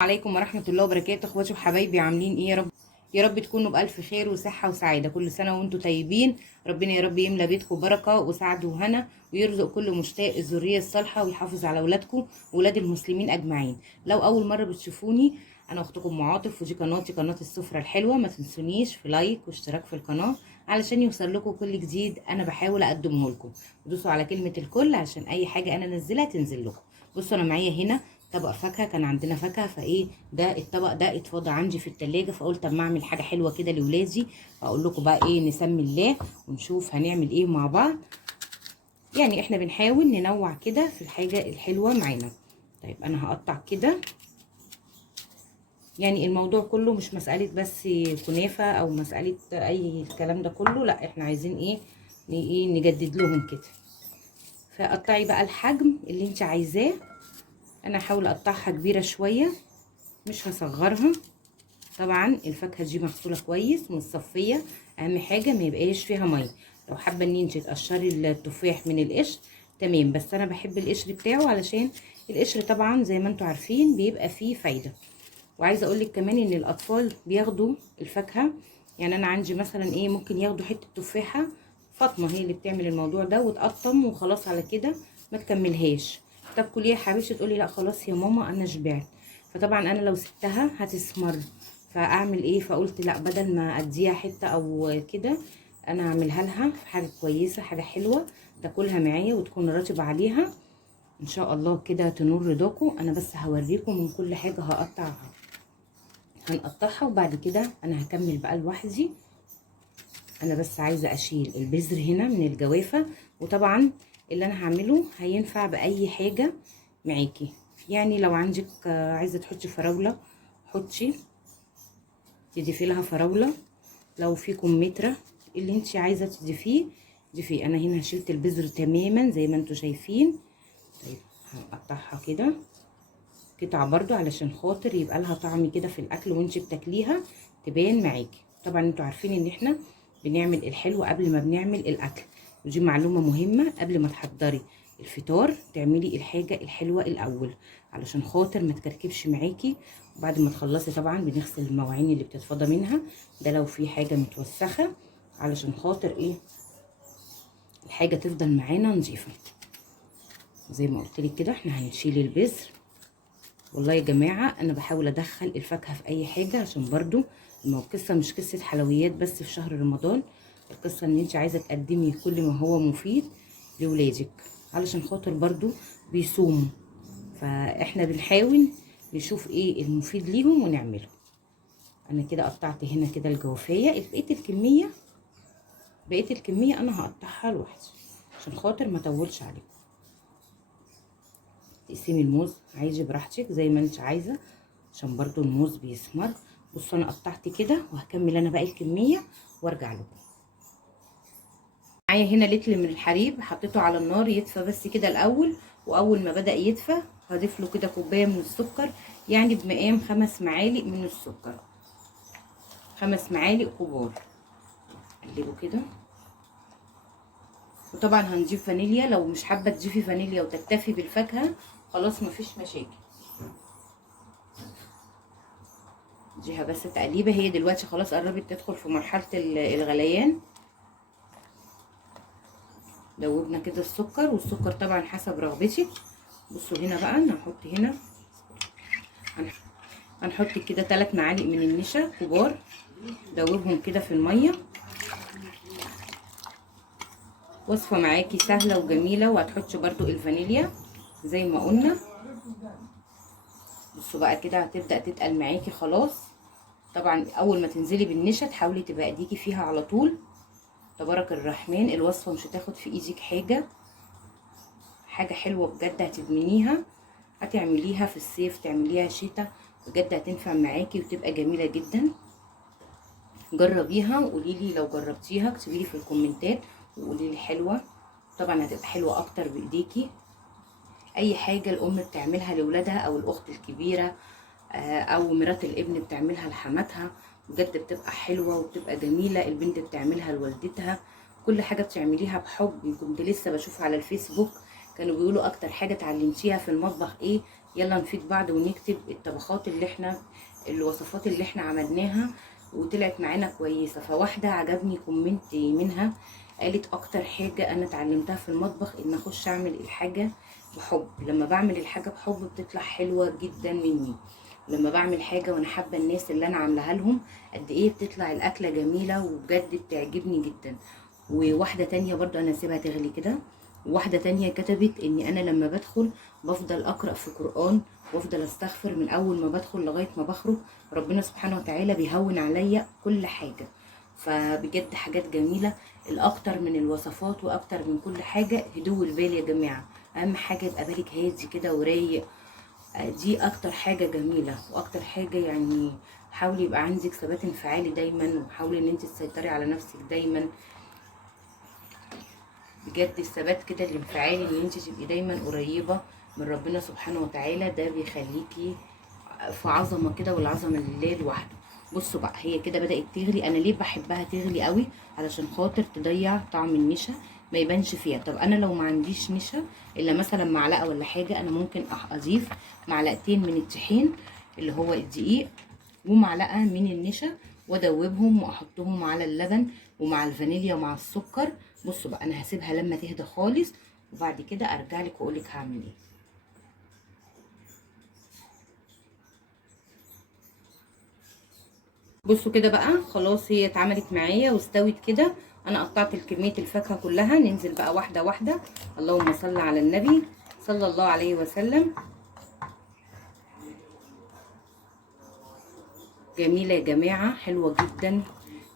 عليكم ورحمة الله وبركاته. اخواتي وحبايبي عاملين ايه؟ يا رب تكونوا بألف خير وصحة وسعادة. كل سنة وانتم طيبين. ربنا يا رب يملى بيتكم بركة وسعد وهنا، ويرزق كل مشتاق الذرية الصالحة، ويحافظ على اولادكم واولاد المسلمين اجمعين. لو اول مرة بتشوفوني، انا اختكم ام عاطف، ودي قناتي قناة السفرة الحلوة. ما تنسونيش في لايك واشتراك في القناة علشان يوصل لكم كل جديد انا بحاول اقدمه لكم. ودوسوا على كلمة الكل عشان اي حاجة انا انزلها تنزل لكم. بصوا انا معايا هنا طبق فاكهه، كان عندنا فاكهه فايه ده الطبق ده اتفضى عندي في التلاجة، فقلت اما اعمل حاجه حلوه كده لاولادي. فاقول لكم بقى ايه، نسمي الله ونشوف هنعمل ايه مع بعض. يعني احنا بنحاول ننوع كده في الحاجه الحلوه معانا. طيب انا هقطع كده. يعني الموضوع كله مش مساله بس كنافه او مساله اي الكلام ده كله، لا احنا عايزين ايه نجدد لهم كده. فقطعي بقى الحجم اللي انت عايزاه. انا هحاول اقطعها كبيره شويه، مش هصغرها. طبعا الفاكهه دي مغسوله كويس ومتصفيه، اهم حاجه ما يبقاش فيها ميه. لو حابه ان انت تقشري التفاح من القشر تمام، بس انا بحب القشر بتاعه علشان القشر طبعا زي ما انتم عارفين بيبقى فيه فايده. وعايزه اقول لك كمان ان الاطفال بياخدوا الفاكهه. يعني انا عندي مثلا ايه، ممكن ياخدوا حته تفاحه، فاطمه هي اللي بتعمل الموضوع ده، وتقطم وخلاص على كده ما تكملهاش. طب كليه يا حبيبتي، تقولي لا خلاص يا ماما انا شبعت. فطبعا انا لو سبتها هتسمر، فاعمل ايه؟ فقلت لا، بدل ما اديها حته او كده، انا اعملها لها في حاجه كويسه، حاجه حلوه تاكلها معايا وتكون راتب عليها ان شاء الله كده تنور رضاكم. انا بس هوريكم من كل حاجه هقطعها، هنقطعها وبعد كده انا هكمل بقى لوحدي. انا بس عايزه اشيل البذر هنا من الجوافه. وطبعا اللي انا هعمله هينفع باي حاجه معاكي. يعني لو عندك عايزه تحطي فراوله حطي، تضيفي لها فراوله. لو في كمثرى اللي انت عايزه تضيفيه ضيفيه. انا هنا شلت البذر تماما زي ما انتم شايفين. طيب هنقطعها كده قطع برضو علشان خاطر يبقى لها طعم كده في الاكل وانت بتاكليها تبان معاكي. طبعا انتوا عارفين ان احنا بنعمل الحلو قبل ما بنعمل الاكل، ودي معلومه مهمه. قبل ما تحضري الفطار تعملي الحاجه الحلوه الاول علشان خاطر ما تكركبش معاكي. وبعد ما تخلصي طبعا بنغسل المواعين اللي بتتفضى منها، ده لو في حاجه متوسخه، علشان خاطر ايه، الحاجه تفضل معانا نظيفه. زي ما قلت لك كده احنا هنشيل البذر. والله يا جماعه انا بحاول ادخل الفاكهه في اي حاجه عشان برضو القصه مش قصه حلويات بس في شهر رمضان. القصه ان انت عايزه تقدمي كل ما هو مفيد لولادك علشان خاطر برضو بيصوموا. فاحنا بنحاول نشوف ايه المفيد ليهم ونعمله. انا كده قطعت هنا كده الجوافيه. بقيه الكميه انا هقطعها لوحدي عشان خاطر ما اطولش عليكم. تقسمي الموز عايزه براحتك زي ما انت عايزه عشان برضو الموز بيسمر. بصوا انا قطعت كده وهكمل انا باقي الكميه وارجع لكم. معايا هنا لتر من الحليب، حطيته على النار يدفى بس كده الاول. واول ما بدا يدفى هضيف له كده كوبايه من السكر، يعني بمقام 5 معالق من السكر، 5 معالق كبار. اقلبه كده. وطبعا هنضيف فانيليا، لو مش حابه تضيفي فانيليا وتكتفي بالفاكهه خلاص مفيش مشاكل. اديها بس تقليبه، هي دلوقتي خلاص قربت تدخل في مرحله الغليان. دوبنا كده السكر، والسكر طبعا حسب رغبتك. بصوا هنا بقى انا هنحط كده 3 معالق من النشا كبار، دوبهم كده في الميه. وصفه معاكي سهله وجميله، وهتحطي برضو الفانيليا زي ما قلنا. بصوا بقى كده هتبدا تتقل معاكي خلاص. طبعا اول ما تنزلي بالنشا تحاولي تبقى ايديكي فيها على طول. تبارك الرحمن، الوصفه مش هتاخد في ايدك حاجه حلوه بجد، هتدمنيها. هتعمليها في الصيف، تعمليها شتاء، بجد هتنفع معاكي وتبقى جميله جدا. جربيها وقولي لي لو جربتيها، اكتبي لي في الكومنتات وقولي لي حلوه. طبعا هتبقى حلوه اكتر بايديكي. اي حاجه الام بتعملها لاولادها او الاخت الكبيره او مرات الابن بتعملها لحماتها بجد بتبقى حلوه وبتبقى جميله. البنت بتعملها لوالدتها، كل حاجه بتعمليها بحب. كنت لسه بشوف على الفيسبوك كانوا بيقولوا اكتر حاجه اتعلمتيها في المطبخ ايه. يلا نفيد بعض ونكتب الطبخات اللي احنا، الوصفات اللي احنا عملناها وطلعت معانا كويسه. فواحده عجبني كومنت منها قالت اكتر حاجه انا اتعلمتها في المطبخ ان اخش اعمل الحاجه بحب. لما بعمل الحاجه بحب بتطلع حلوه جدا مني. لما بعمل حاجه وانا حابه الناس اللي انا عاملاها لهم قد ايه بتطلع الاكله جميله وبجد بتعجبني جدا. وواحده تانية برضو انا هسيبها تغلي كده. وواحده تانية كتبت اني انا لما بدخل بفضل اقرا في قران وافضل استغفر من اول ما بدخل لغايه ما بخرج. ربنا سبحانه وتعالى بيهون عليا كل حاجه. فبجد حاجات جميله. الاكتر من الوصفات واكتر من كل حاجه هدوء البال يا جماعه. اهم حاجه يبقى بالك هادي كده ورايق. دي اكتر حاجه جميله واكتر حاجه يعني. حاولي يبقى عندك ثبات انفعالي دايما وحاولي ان انت تسيطري على نفسك دايما. بجد الثبات كده الانفعالي ان انت تبقي دايما قريبه من ربنا سبحانه وتعالى ده بيخليكي في عظمه كده، والعظمه لله لوحده. بصوا بقى هي كده بدات تغلي. انا ليه بحبها تغلي قوي؟ علشان خاطر تضيع طعم النشا ما يبانش فيها. طب انا لو ما عنديش نشا الا مثلا معلقه ولا حاجه، انا ممكن اضيف معلقتين من الطحين اللي هو الدقيق ومعلقه من النشا وادوبهم واحطهم على اللبن ومع الفانيليا ومع السكر. بصوا بقى انا هسيبها لما تهدى خالص وبعد كده ارجع لك واقول لك هعمل ايه. بصوا كده بقى خلاص هي اتعملت معايا واستوت كده. انا قطعت كميه الفاكهه كلها. ننزل بقى واحده واحده. اللهم صل على النبي صلى الله عليه وسلم. جميله يا جماعه حلوه جدا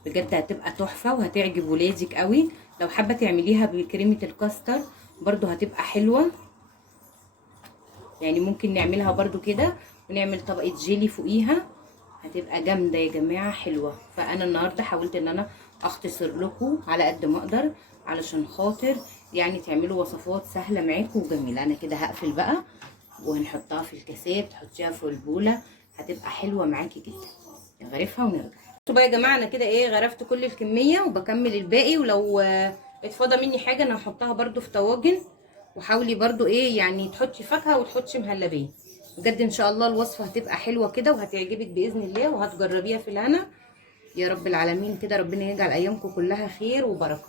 بجد. هتبقى تحفه وهتعجب ولادك قوي. لو حابه تعمليها بكريمه الكاستر برضو هتبقى حلوه. يعني ممكن نعملها برضو كده ونعمل طبقه جيلي فوقيها هتبقى جامده يا جماعه حلوه. فانا النهارده حاولت ان انا اختصر لكم على قد ما اقدر علشان خاطر يعني تعملوا وصفات سهله معاكم وجميله. انا كده هقفل بقى وهنحطها في الكاسات تحطيها في البوله هتبقى حلوه معاكي جدا. نغرفها ونرجع. بصوا بقى يا جماعه انا كده ايه غرفت كل الكميه وبكمل الباقي. ولو اتفضى مني حاجه انا هحطها برده في طواجن. وحاولي برده ايه يعني تحطي فاكهه وتحطي مهلبيه. بجد ان شاء الله الوصفه هتبقى حلوه كده وهتعجبك باذن الله وهتجربيها في الهنا يا رب العالمين. كده ربنا يجعل ايامكم كلها خير وبركه.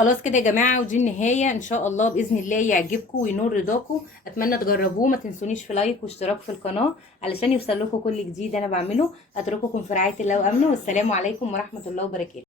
خلاص كده يا جماعه ودي النهايه. ان شاء الله باذن الله يعجبكم وينور رضاكم. اتمنى تجربوه. ما تنسونيش في لايك واشتراك في القناه علشان يوصل لكم كل جديد انا بعمله. اترككم في رعايه الله وامنه والسلام عليكم ورحمه الله وبركاته.